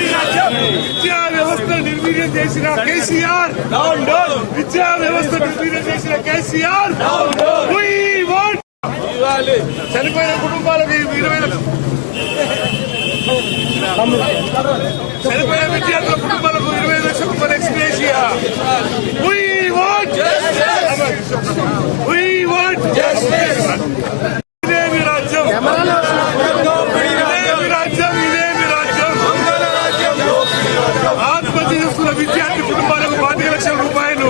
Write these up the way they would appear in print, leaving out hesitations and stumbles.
విద్యా వ్యవస్థ నిర్వీర్యం చేసిన కేసీఆర్, విద్యా వ్యవస్థ నిర్వీర్యం చేసిన కేసీఆర్, చనిపోయిన కుటుంబాలకి 20 లక్షలు, చనిపోయిన విద్యార్థుల కుటుంబాలకు 20 లక్షల రూపాయలు ఎక్స్గ్రేషియా. ఇదేమి రాజ్యం, ఇదేమి రాజ్యం, ఇదేమి రాజ్యం. ఆత్మహత్య చేసుకున్న విద్యార్థి కుటుంబాలకు 25 లక్షల రూపాయలు.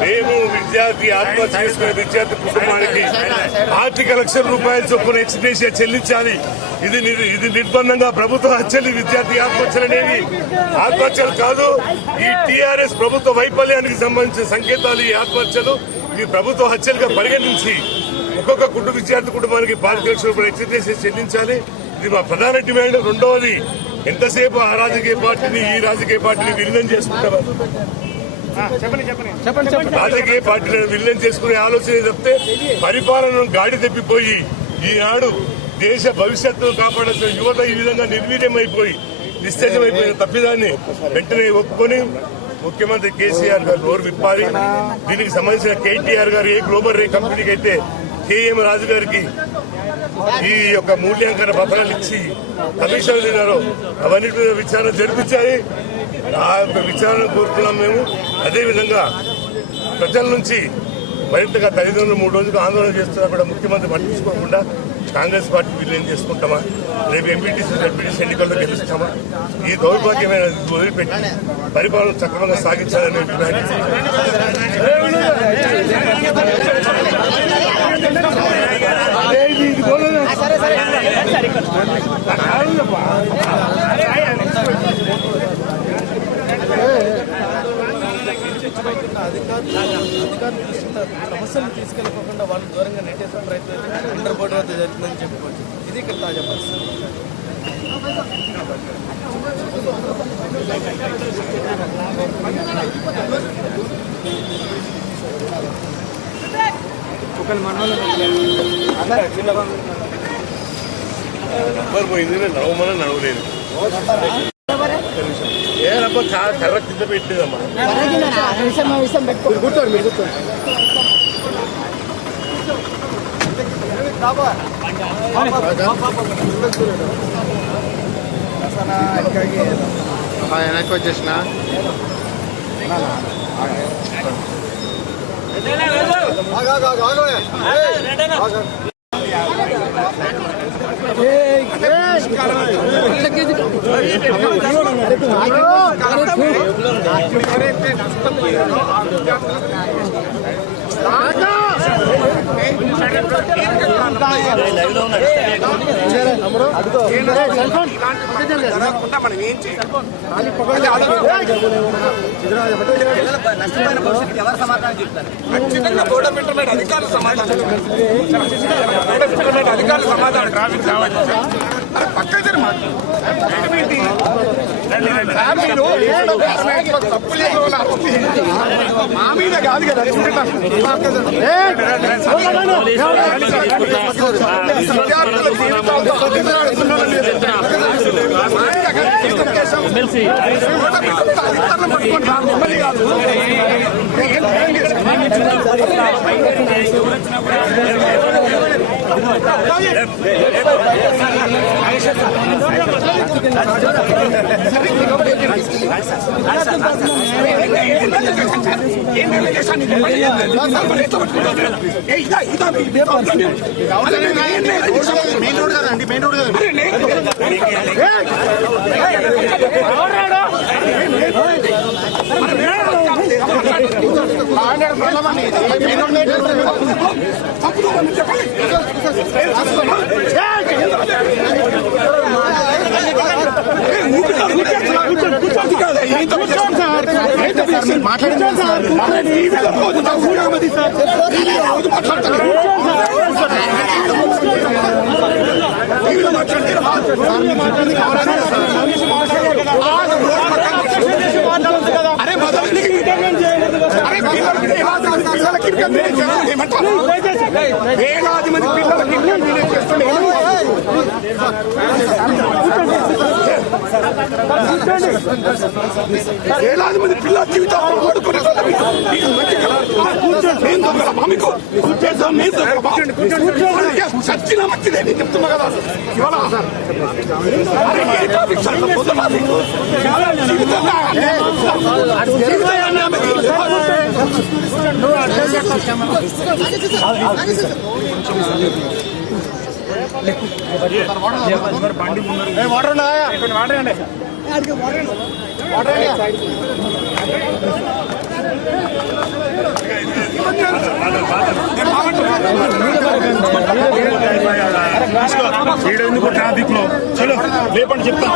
మేము విద్యార్థి ఆత్మహత్య చేసుకునే విద్యార్థి కుటుంబానికి 5 లక్షల రూపాయల చొప్పున ఎక్స్గ్రేషియా చెల్లించాలి. ఇది నిర్బంధంగా ప్రభుత్వ హత్యలు, విద్యార్థి ఆత్మహత్యలు అనేవి ఆత్మహత్యలు కాదు. ఈ టీఆర్ఎస్ ప్రభుత్వ వైఫల్యానికి సంబంధించిన సంకేతాలు. ఈ ఆత్మహత్యలు ఈ ప్రభుత్వ హత్యలుగా పరిగణించి ఒక్కొక్క విద్యార్థి కుటుంబానికి 5 లక్షల రూపాయలు ఎక్స్గ్రేషియా చెల్లించాలి. ఇది మా ప్రధాన డిమాండ్. రెండవది, ఎంతసేపు ఆ రాజకీయ పార్టీని ఈ రాజకీయ పార్టీని విలీనం చేసుకుంటారు. రాజకీయ పార్టీలను విలీనం చేసుకునే ఆలోచన తప్పితే పరిపాలనను గాడి తెప్పిపోయి ఈనాడు దేశ భవిష్యత్తును కాపాడాల్సిన యువత ఈ విధంగా నిర్వీర్యమైపోయి నిస్తేజమైపోయిన తప్పిదాన్ని వెంటనే ఒప్పుకొని ముఖ్యమంత్రి కేసీఆర్ గారు నోరు విప్పాలి. దీనికి సంబంధించిన కేటీఆర్ గారు ఏ గ్లోబల్ రే కంపెనీకి అయితే కేఎం రాజు గారికి ఈ యొక్క మూల్యాంకన పత్రాలు ఇచ్చి కమిషన్ తిన్నారో అవన్నీ మీద విచారణ జరిపించాలి. ఆ యొక్క విచారణ కోరుతున్నాం మేము. అదేవిధంగా ప్రజల నుంచి మరింతగా తల్లిదండ్రులు 3 రోజులు ఆందోళన చేస్తున్నా కూడా ముఖ్యమంత్రి పట్టించుకోకుండా కాంగ్రెస్ పార్టీ విలీనం చేసుకుంటామా, రేపు ఎంపీటీసీ జడ్పీటీసీ ఎన్నికల్లో గెలుస్తామా, ఈ దౌర్భాగ్యమైన వదిలిపెట్టి పరిపాలన సక్రమంగా సాగించాలని డిమాండ్ అధికారులు సమస్యలు తీసుకెళ్ళకుండా వాళ్ళు దూరంగా నెట్టేసే ప్రయత్నం ఇంటర్ బోర్డు వద్ద జరుగుతుందని చెప్పుకోవచ్చు. ఇది ఇక్కడ తాజా పరిస్థితి. పోయింది, నడవమని నడవలేదు. ఏ రబ్బ కర్ర కింద పెట్టలేదమ్మా. కూర్చోండి, మీరు కూర్చోండి. వెనక్కి వచ్చేసిన మనం ఏం చేయాలి? నష్టమైన భవిష్యత్తు ఎవరు సమాధానం చెప్తారు? ఖచ్చితంగా బోర్డర్ ఇంటర్మీడియట్ అధికారులు సమాధానం ట్రాఫిక్ పక్కన మా మీద కాదు కదా. మెయిన్ రోడ్ కదండి, మెయిన్ రోడ్ కదండి. వేలాది మంది పిల్లలకి వేలాది మంది పిల్లల జీవితాలు ఆడుకునే సచ్చిన మంచిదే నేను చెప్తున్నా కదా. ఇవాళ ట్రాఫిక్ లో చలో లేపండి చెప్తా.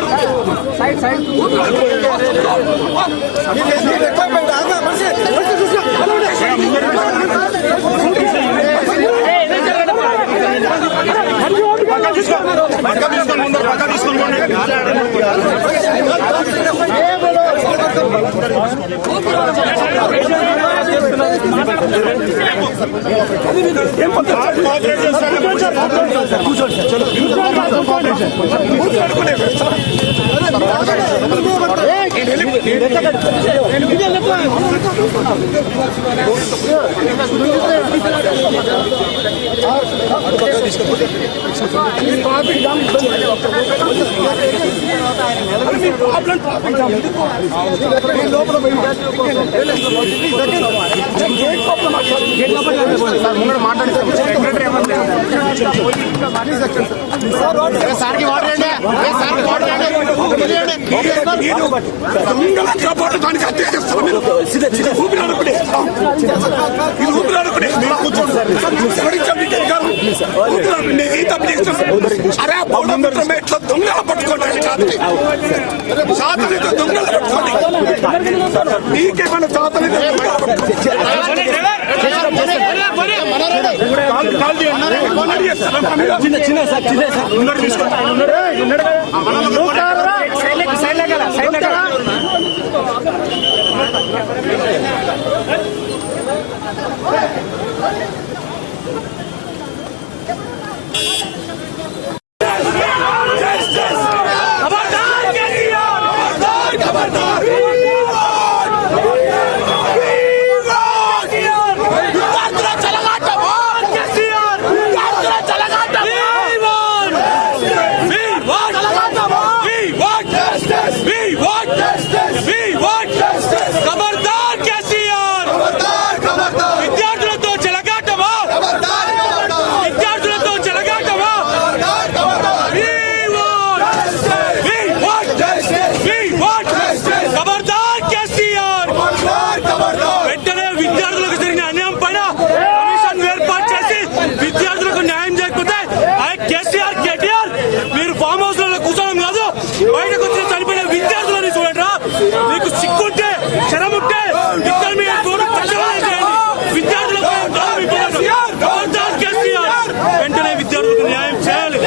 దొంగల కాపాడు దానికి హత్య చేస్తాం మీరు ఊపిరాడకుడే ఇది ఊపిరాడకుడే అరే పౌడమే ఇట్లా దొంగల పట్టుకోండి సాతనైతే దొంగలు పట్టుకోండి నీకేమైనా సాతనైతే వెంటనే విద్యార్థులకు న్యాయం చేయాలి.